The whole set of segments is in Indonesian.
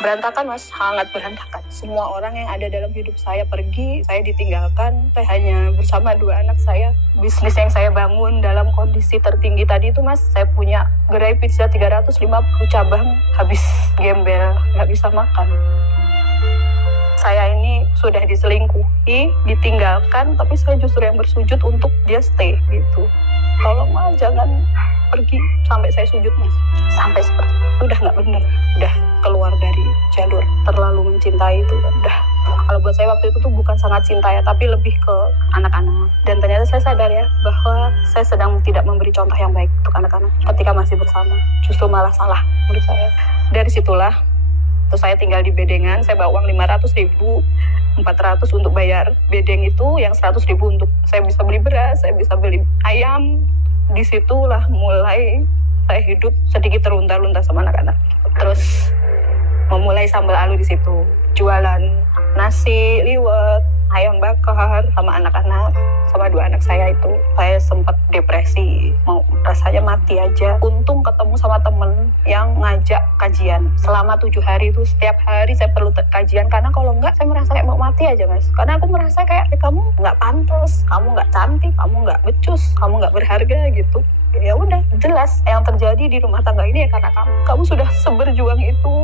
Berantakan mas, sangat berantakan. Semua orang yang ada dalam hidup saya pergi, saya ditinggalkan. Saya hanya bersama 2 anak saya. Bisnis yang saya bangun dalam kondisi tertinggi tadi itu mas, saya punya gerai pizza 350 cabang, habis gembel, nggak bisa makan. Saya ini sudah diselingkuhi, ditinggalkan, tapi saya justru yang bersujud untuk dia stay gitu. Tolong mas, jangan pergi. Sampai saya sujud mas, sampai seperti itu. Udah nggak bener, udah keluar dari jalur, terlalu mencintai itu udah. Kalau buat saya waktu itu tuh bukan sangat cinta ya, tapi lebih ke anak-anak. Dan ternyata saya sadar ya bahwa saya sedang tidak memberi contoh yang baik untuk anak-anak ketika masih bersama. Justru malah salah menurut saya. Dari situlah terus saya tinggal di bedengan, saya bawa uang 500.000, 400 untuk bayar bedeng itu, yang 100.000 untuk saya bisa beli beras, saya bisa beli ayam. Disitulah mulai saya hidup sedikit terlunta-lunta sama anak-anak. Terus memulai sambal alu di situ, jualan nasi, liwet, ayam bakar sama anak-anak, sama 2 anak saya itu. Saya sempat depresi, mau rasanya mati aja. Untung ketemu sama temen yang ngajak kajian selama 7 hari itu. Setiap hari saya perlu kajian, karena kalau enggak saya merasa kayak mau mati aja mas. Karena aku merasa kayak kamu nggak pantas, kamu nggak cantik, kamu nggak becus, kamu nggak berharga gitu. Ya udah, jelas yang terjadi di rumah tangga ini ya karena kamu sudah seberjuang itu,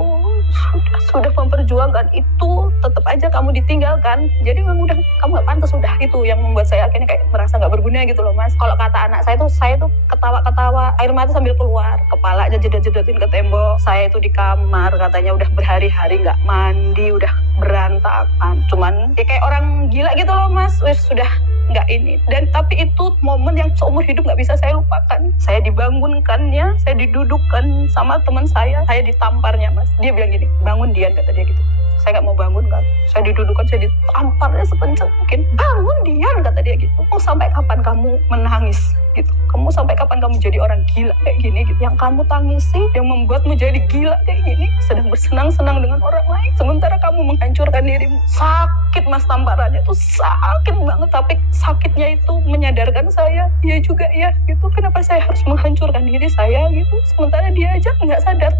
sudah memperjuangkan itu, tetap aja kamu ditinggalkan. Jadi memang udah kamu nggak pantas, udah. Itu yang membuat saya akhirnya kayak merasa nggak berguna gitu loh mas. Kalau kata anak saya tuh ketawa-ketawa, air mata sambil keluar, kepalanya jedot-jedotin ke tembok. Saya itu di kamar katanya udah berhari-hari nggak mandi, udah berantakan. Cuman ya kayak orang gila gitu loh mas, sudah nggak ini. Dan tapi itu momen yang seumur hidup nggak bisa saya lupakan. Saya dibangunkannya, saya didudukkan sama teman saya ditamparnya mas. Dia bilang gini, bangun Dian, kata dia gitu. Saya nggak mau bangun kan, saya didudukkan, saya ditamparnya sekencang mungkin. Bangun Dian, kata dia gitu. Mau sampai kapan kamu menangis gitu? Kamu sampai kapan kamu jadi orang gila kayak gini gitu? Yang kamu tangisi, yang membuatmu jadi gila kayak gini, sedang bersenang-senang dengan orang lain, sementara kamu menghancurkan dirimu. Sakit mas, tamparannya tuh sakit banget. Tapi sakitnya itu menyadarkan saya, ya juga ya gitu, kenapa saya harus menghancurkan diri saya gitu, sementara dia aja nggak sadar,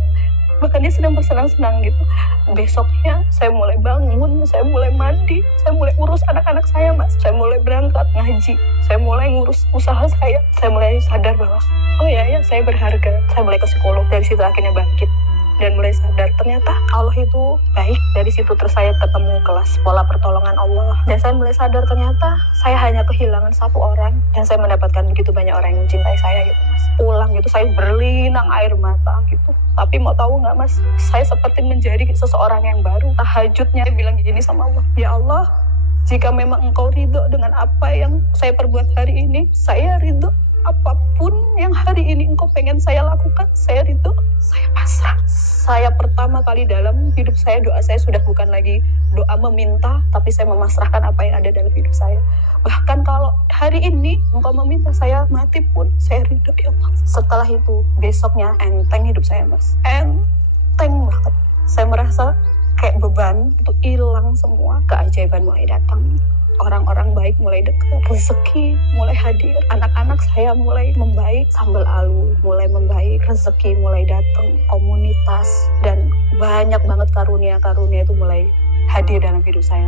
bahkan dia sedang bersenang-senang gitu. Besoknya saya mulai bangun, saya mulai mandi, saya mulai urus anak-anak saya mas, saya mulai berangkat ngaji, saya mulai ngurus usaha saya mulai sadar bahwa oh ya saya berharga. Saya mulai ke psikolog, dari situ akhirnya bangkit dan mulai sadar ternyata Allah itu baik. Dari situ terus saya ketemu kelas pola pertolongan Allah, dan saya mulai sadar ternyata saya hanya kehilangan 1 orang dan saya mendapatkan begitu banyak orang yang mencintai saya gitu mas. Pulang gitu saya berlinang air mata gitu. Tapi mau tahu nggak mas, saya seperti menjadi seseorang yang baru. Tahajudnya saya bilang gini sama Allah, ya Allah, jika memang engkau ridho dengan apa yang saya perbuat hari ini, saya ridho. Apapun yang hari ini engkau pengen saya lakukan, saya ridho, saya pasrah. Saya pertama kali dalam hidup saya, doa saya sudah bukan lagi doa meminta, tapi saya memasrahkan apa yang ada dalam hidup saya. Bahkan kalau hari ini engkau meminta saya mati pun, saya ridho ya Allah. Setelah itu, besoknya enteng hidup saya mas. Enteng banget. Saya merasa kayak beban itu hilang semua, keajaiban mulai datang. Orang-orang baik mulai dekat, rezeki mulai hadir, anak-anak saya mulai membaik, sambal alu mulai membaik, rezeki mulai datang, komunitas, dan banyak banget karunia-karunia itu mulai hadir dalam hidup saya.